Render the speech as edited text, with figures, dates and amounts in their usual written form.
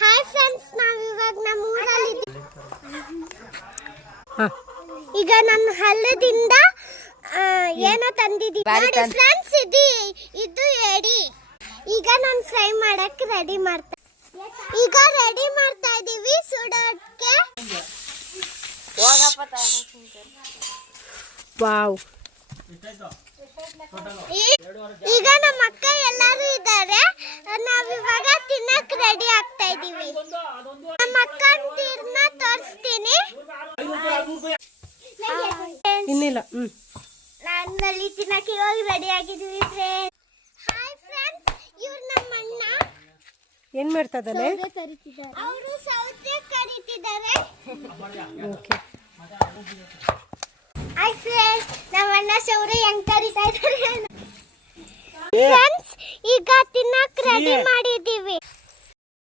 Hi friends, ನಾವು ಇವಾಗ ನಮ್ಮ ಊರಲ್ಲಿ ಈಗ ನನ್ನ ಹಳ್ಳದಿಂದ ಏನೋ ತಂದಿದ್ದೀವಿ ಫ್ರೆಂಡ್ಸ್. ಇದು ಎಡಿ. ಈಗ ನಾನು ಫ್ರೈ ಮಾಡಕ್ಕೆ ರೆಡಿ ಮಾಡ್ತಾ ಇದೀವಿ ಸುಡೋಕ್ಕೆ. ವಾವ್. ಈಗ ನಮ್ಮ ಅಕ್ಕ ಎಲ್ಲರೂ ಇದ್ದಾರೆ. ನಾವಿವಾಗ ತಿನ್ನಕ್ ರೆಡಿ ಆಗ್ತಾ ಇದೀವಿ. ನಮ್ಮ ಅಕ್ಕ ತೀರ್ನ ತೋರಿಸ್ತೀನಿ. ಇನ್ನಿಲ್ಲ. ನಾನಲ್ಲಿ ತಿನ್ನಕ್ಕೆ ಇವಾಗ ರೆಡಿ ಆಗಿದೀವಿ ಫ್ರೆಂಡ್ಸ್. ಹಾಯ್ ಫ್ರೆಂಡ್ಸ್, ಇವ್ರು ನಮ್ಮ ಅಣ್ಣ. ಏನ್ ಮಾಡ್ತಾ ಇದ್ದಾನೆ? ಅವರು ಸೌತೆ ಕರೀತಿದ್ದಾರೆ. ಓಕೆ. ಹಾಯ್ ಫ್ರೆಂಡ್ಸ್, ನಮ್ಮ ಅಣ್ಣ ಸೌರೆ ಹೆಂಗ್ ಕರೀತಾ ಇದ್ದಾರೆ ಫ್ರೆಂಡ್ಸ್. ಈಗ ತಿನ್ನಕ್ ರೆಡಿ ಮಾಡಿದೀವಿ.